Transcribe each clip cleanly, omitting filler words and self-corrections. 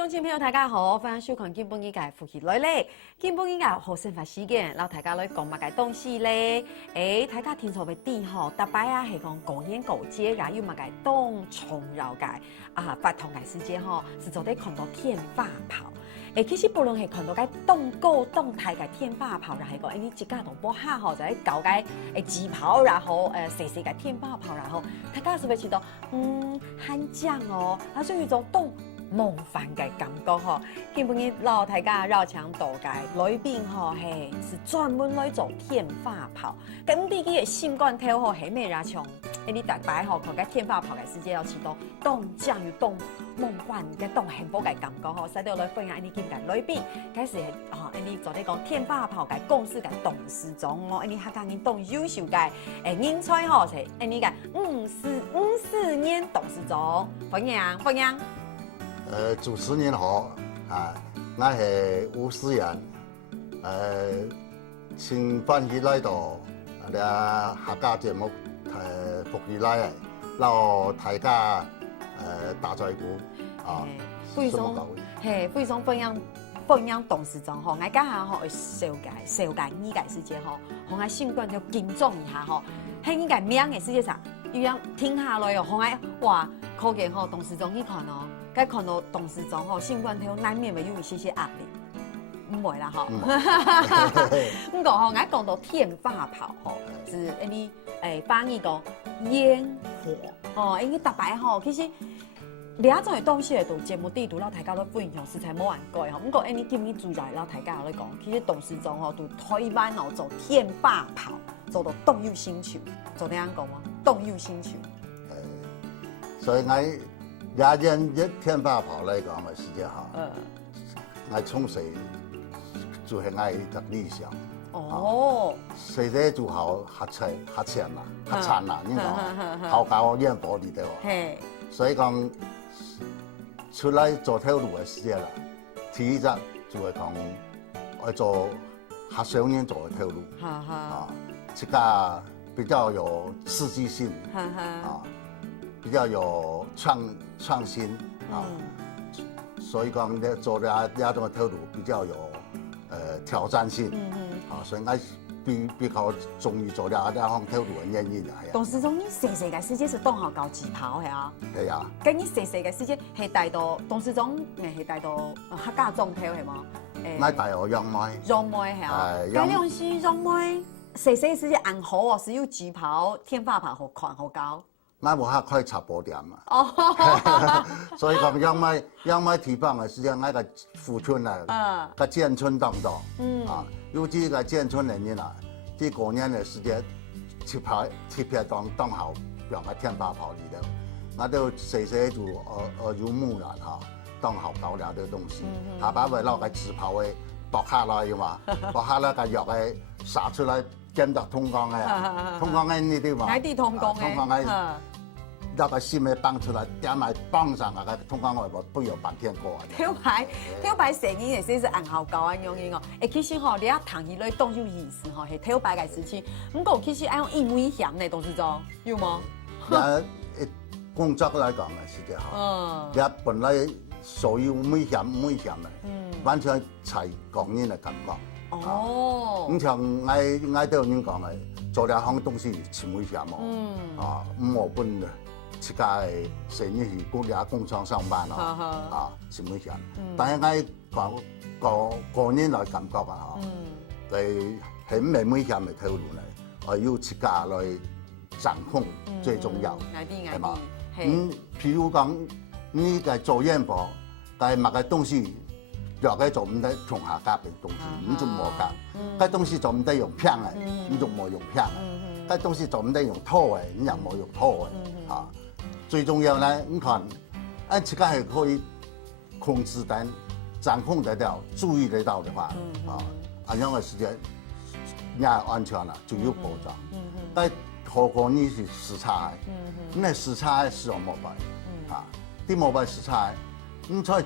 乡亲朋友，大家好，欢迎收看今本日嘅福气来咧。今本日嘅好生活时间，然后大家来讲乜嘅东西咧？大家听错未啲吼，大摆啊係講過年過節啊，要乜嘅東重遊嘅發同嘅時間吼，是做啲看到天花炮。其實無論係看到嘅動高動態嘅天花炮，然後係講呢一家同波下吼，就係搞嘅機炮，然後細細嘅天花炮，然後大家是不是知道很正哦？它就有一種動夢幻嘅感覺吼。今本日老大家繞牆道嘅裏邊吼係是專門來做天花炮，咁啲嘅新冠頭吼係咩呀？從你大擺吼看嘅天花炮嘅時間有似到動正有動夢幻嘅動幸福嘅感覺吼，使到來分享呢件嘅裏邊，開始係你做呢個天花炮嘅公司嘅董事長哦，你客家人當優秀嘅人才吼係你嘅54年董事長，歡迎。主持人好我係吳思仁，請歡喜來到客家節目福利來嘅，撈大家打招呼非常分享董事長吼，我家下吼會紹介呢個世界吼，我係先講要敬重一下吼，喺呢個名嘅世界上，要聽下來哦，我哇，可見吼董事長去看哦。該看到董事長吼，新冠頭難免會有一些壓力，唔會啦吼。唔過吼，我講到天花炮吼，是你翻譯講煙火哦，因為大擺吼，其實兩種嘅東西嚟到節目地度，老大家都分享實在冇人改吼。唔過你今日主要老大家嚟講，其實董事長吼對台灣吼做天花炮，做到動搖星球，做點樣講嗎？動搖星球。所以我。廿件天花炮嚟講嘅時間嚇，我從細就係我嘅理想。哦，細細就好學淺啦，學殘啦，你講好搞煙火嚟對喎。所以講出來做條路嘅時間啦，第一隻就係講我做學少年做嘅條路，這個比較有刺激性，比較有創新所以講咧做兩種嘅條路比較有挑戰性，所以我比較中意做兩項條路嘅原因就係。董事長，你細細嘅時間是當下搞機炮係啊？係啊。咁你細細嘅時間係帶到董事長，係帶到客家莊頭係嗎？我帶我楊妹係啊。咁兩時楊妹細細時間硬好哦，是有機炮、天花炮好寬好高。我冇客開插播點啊，所以講央妹提放嘅時間，我個富春啊，個建村當中，尤其個建村人員啊，啲過年嘅時間切片當好，用個天花炮嚟到，我都細細就耳濡目染嚇，當好搞兩啲東西，下把為攞個紙炮嘅剝下來嘛，剝下來個藥嘅撒出來，見到通江嘅，通江嘅呢啲嘛，喺啲通江嘅。那個線咪綁出來，點埋綁上啊！個通江外邊不有半天過啊！挑擺成年嘅先是硬後教啊樣嘢哦。其實吼，你一談起來當有意思吼，係挑擺嘅事情。不過其實按用危險呢，董事長有嗎？工作來講嘅是嘅嚇，也本來所有危險嘅，完全係講人嘅感覺。哦，咁像我都有人講嘅，做兩項東西真危險喎。唔我本嘅。自家成日去工廠上班是危險。但係我個人來感覺啊，係唔係危險嘅條路咧？我要自家來掌控最重要，係嘛？譬如講，你嘅做煙火，但係乜嘅東西，若係做唔得從下夾嘅東西，你就冇夾。嗰東西做唔得用片嘅，你就冇用片嘅。嗰東西做唔得用拖嘅，你又冇用拖嘅。最重要咧，你看，自己係可以控制得、掌控得到、注意得到的話，咁樣嘅時間，你安全啦，就有保障。但何況你是時差嘅，你係時差係使用冇辦啲冇辦時差，你再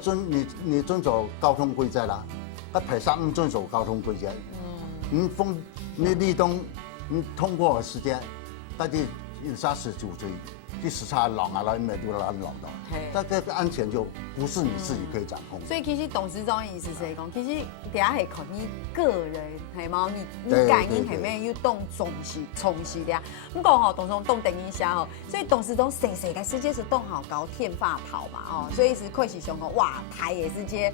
你遵守交通規則啦，不提三唔遵守交通規則，你通過嘅時間，嗰啲140度这时差浪啊来没都让浪到，但这个安全就不是你自己可以掌控。所以其实董事长的意思是讲，其实底下系靠你个人，系嘛？你感应系咩要动重视的。不过吼，董事长动等一下吼，所以董事长谁的世界是动好搞天发跑嘛哦，所以是可是想讲哇，台也是接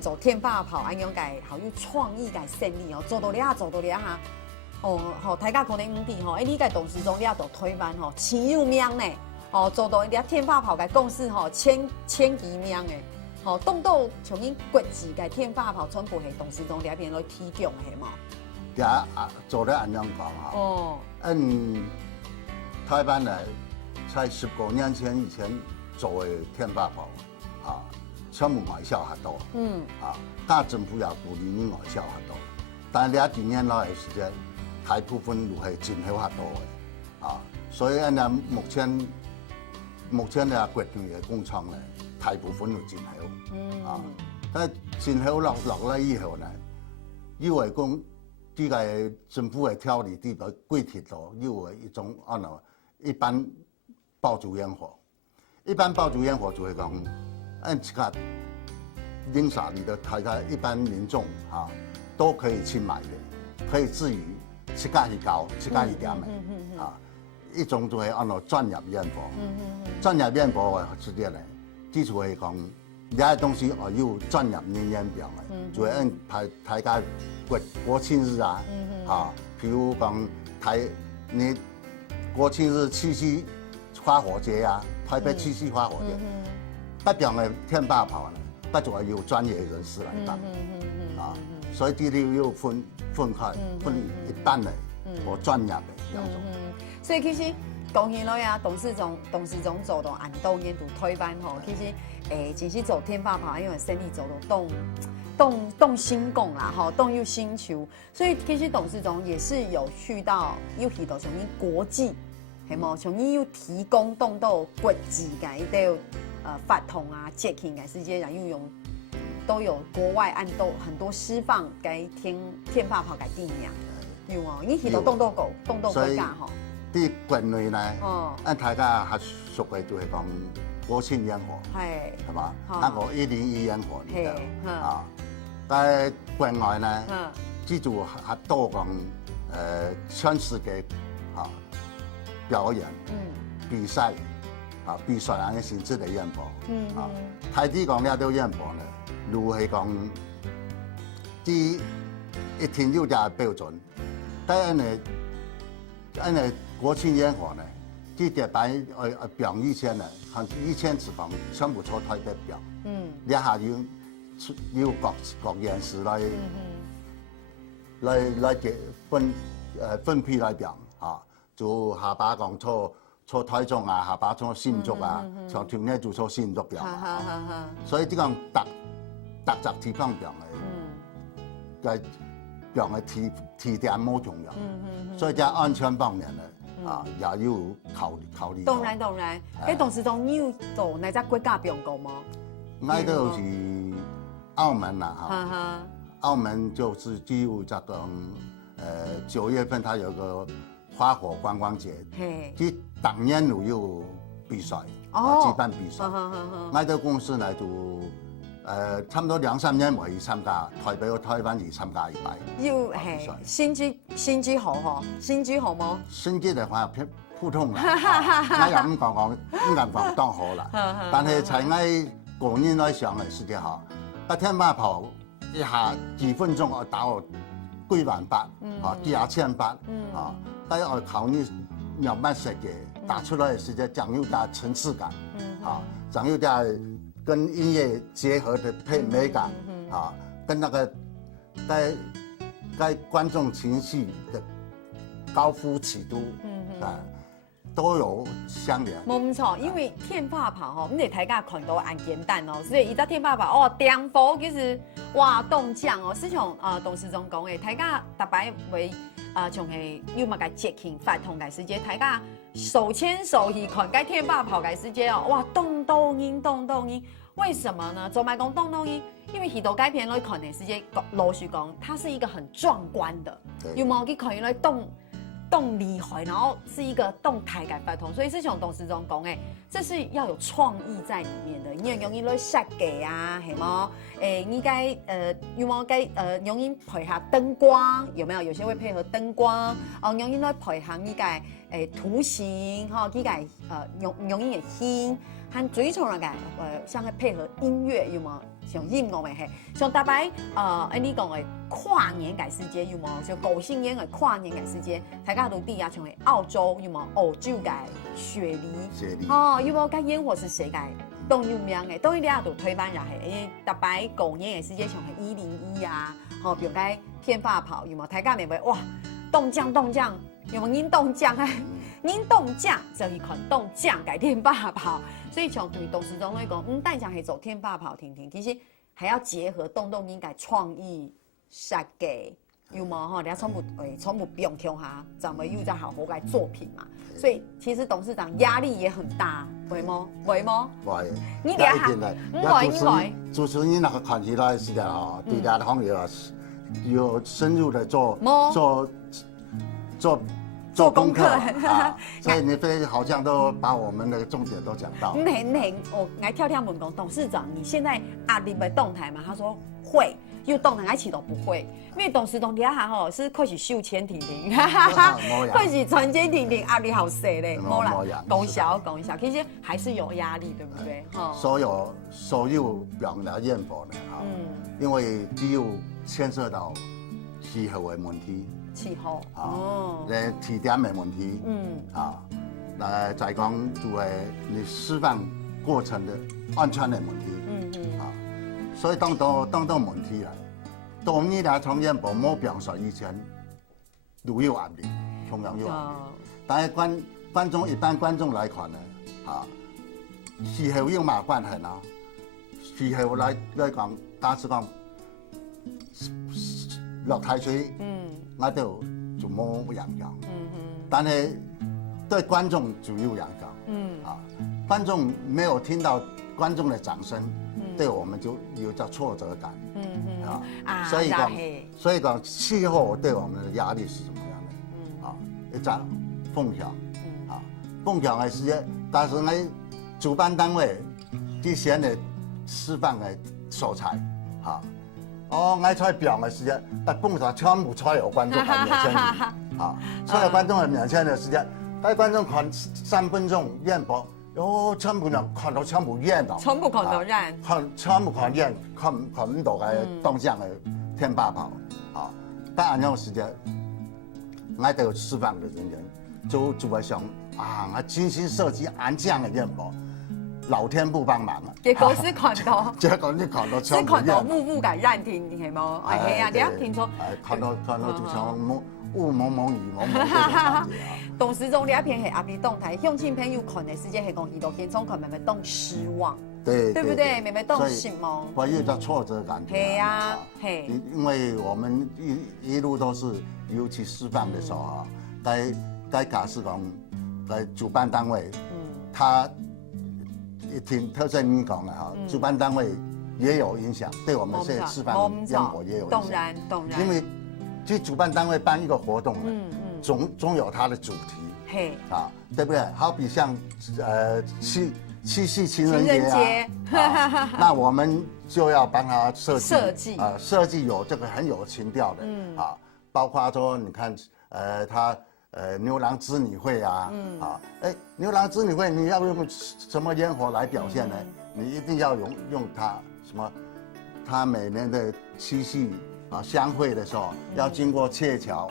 做天发跑，安样改好有创意改胜利哦，做到了哈。哦，吼，大家可能唔知吼，你个董事长你也都推翻吼，前有名呢，哦，做到人家天发跑个公司吼，千几名的，吼，动到像因国际个天发跑全部系董事长那边来提供的嘛。也做得安样讲哈。哦。台湾呢，在19年以前做的天发跑啊，全部外销很多。大政府也鼓励你外销很多，但係2幾年來的時間。大部分都係進口較多嘅，所以目前嘅國內嘅工廠咧，大部分都進口，但係進口落來以後呢，因為講呢個政府嘅條例啲個規定咗，因為一種一般爆竹煙火，一般爆竹煙火就係講按這個零啥你的大家一般民眾都可以去買嘅，可以自己。自家去搞，自家去點嘅，一種就係專業煙火，專業煙火嘅直接咧，基礎係講，你啲東西要專業人員表嘅，就係大家國慶日啊，譬如講你國慶日七夕花火節啊，台北七夕花火節，不表嘅天發跑咧，不就係要專業人士嚟辦，所以啲你要分開，分一般的和專業的兩種。所以其實講起來啊，董事長做到安東煙都推翻吼，其實只是做天發跑，因為生意做到動新工啦，吼，動有星球，所以其實董事長也是有去到像你國際，係冇像你有提供動到國際嘅啲法通啊、節慶嘅世界人要用。都有國外按都很多釋放嘅天發跑嘅地名，有哦，你去到動到國家吼。啲國內呢，按大家係熟嘅就係講國慶煙火，係嘛？那個101煙火嚟嘅，但係國外呢，記住係多講全世界表演、比賽嘅形式嘅煙火，台啲講呢啲煙火呢。如係講啲一天要價標準，但係國慶煙火呢，啲地板表1000呢，1000次方全部坐台北表，你下要各縣市來分批來表就下巴講坐台中啊，下巴坐新竹啊，像條呢就坐新竹表嘛，所以啲講特集地方表嘅表嘅地點冇重要，所以在安全方面呢，也要考慮。當然，喺董事長你有到哪隻國家表過嗎？我都是澳門啦，澳門就是只有這個9月份，它有個花火觀光節，即當年都有比賽，舉辦比賽。我哋公司呢就。差唔多2-3年可以參加，台北和台灣而參加一擺。要係薪資好嗬，薪資好冇？薪資的話偏普通啦，我又咁講，應該講當好啦。但係在我個人來講係是嘅嚇，一天馬跑一下幾分鐘我打我幾萬八，幾千八，但係我靠你慢慢設計，打出來是嘅，講有啲層次感，講有啲。跟音樂結合的配美感，跟那個在觀眾情緒的高呼起都，都有相連。冇唔錯，因為天發跑吼，你哋大家看到很簡單哦，所以一隻天發跑哦，點火其實哇動將哦，是像董事長講嘅，大家特別為像係要乜嘅節慶發通嘅時節，大家。手牽手去看該天發跑嘅時節哦，哇，動到音，為什麼呢？做咩講動到音？因為許多該片來看嘅時節，老實講，它是一個很壯觀的，有冇去看來動动厉害，然后是一个动态感发通，所以是像董事长讲诶，这是要有创意在里面的。你要容易来设计啊，系吗？你该有冇该容易配合灯光，有没有？有些会配合灯光，容易来配合你该图形，哈，你该容易的音，和最重要嘅像去配合音乐，有冇？像音乐嘅系，像大摆你讲嘅跨年嘅时节有冇？像狗星烟嘅跨年嘅时节，大家都底下像係澳洲有冇？澳洲嘅雪梨，哦，有冇？嗰烟火是谁嘅？都有名嘅，當然你也都推翻入去，因為大擺狗年嘅時節像係101啊，吼，比如講天霸炮有冇？大家明白哇？凍醬，有冇煙凍醬啊？煙凍醬就一款凍醬改天霸炮，所以像對董事長來講，但係係走天霸炮聽，其實還要結合動應該創意設計，有冇？吼，你要全部不用聽下，怎麼又在好好嘅作品嘛？所以其實董事長壓力也很大，會嗎？會嗎？會。你哋下，唔會。主持人那個看起來是的哈，對大方有深入的做功課啊，所以你非好像都把我們的重點都講到。我來跳問講，董事長，你現在壓力會動態嗎？他說會。又動彈，愛起都不會，因為董事長底下吼是開始秀前婷婷，開始傳前婷婷壓力好細嘞，冇啦，講笑，其實還是有壓力，對不對？所有表達煙火呢，因為只有牽涉到氣候嘅問題，氣候，地點嘅問題，再講就係你示範過程的安全嘅問題，所以當到問題啦，當你嚟從煙火冇表述以前，都有壓力，同樣有壓力。但係一般觀眾來看呢，氣候有乜關係呢？氣候來講，假設講落太水，我就冇影響。但係對觀眾就有影響。觀眾沒有聽到觀眾的掌聲。對我們就有着挫折感，所以講氣候對我們的壓力是什麼樣的？一張風向，風向嘅時間，但是我主辦單位之前的示範嘅素材，我在表嘅時間，風上全部所有觀眾係面前，所有觀眾係面前嘅時間，但觀眾看3分鐘煙火。全部人看到全部煙咯，全部看到煙，全部看煙，看唔到嘅動向嘅天霸炮，但係有時間，我哋示範嘅人員就會想我精心設計安這樣嘅煙火，老天不幫忙啊！結果是看到，結果你看到全部煙，是看到霧感染天係冇？係啊，你一聽錯，看到就像霧蒙蒙雨蒙蒙嘅感覺。董事長，你一片係壓力動態，鄉親朋友看的時間係講伊都現場看，慢慢當失望，對不對？慢慢當失望，會有種挫折感。係啊，係。因為我們一路都是，尤其示範的時候啊，該假設講，該主辦單位，他一聽特別你講的哈，主辦單位也有影響，對我們現在示範煙火也有影響。當然。因為去主辦單位辦一個活動，總有它的主題，對不對？好比像七夕情人節那我們就要幫他設計有這個很有情調的，包括說你看，他牛郎織女會啊，牛郎織女會你要用什麼煙火來表現呢？你一定要用它什麼？他每年的七夕相會的時候要經過鵲橋。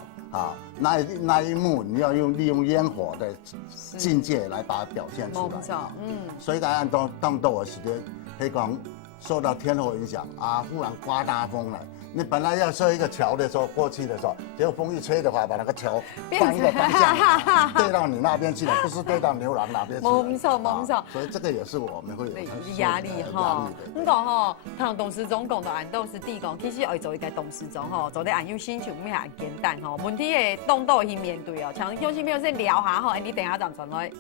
那一幕你要利用煙火的境界來把它表現出來。所以大家當到的時間，可以講受到天候影響忽然刮大風了。你本來要設一個橋的時候，過去的時候，結果風一吹的話，把那個橋換一個方向，對到你那邊去了，不是對到牛郎那邊去。冇錯。所以這個也是我們會有壓力哈。咁講吼，同董事長講到按董事長講，其實要做一個董事長吼，做得按有心就唔係簡單吼。問題係當到去面對哦，像有時沒有先聊下吼，你等下就轉來。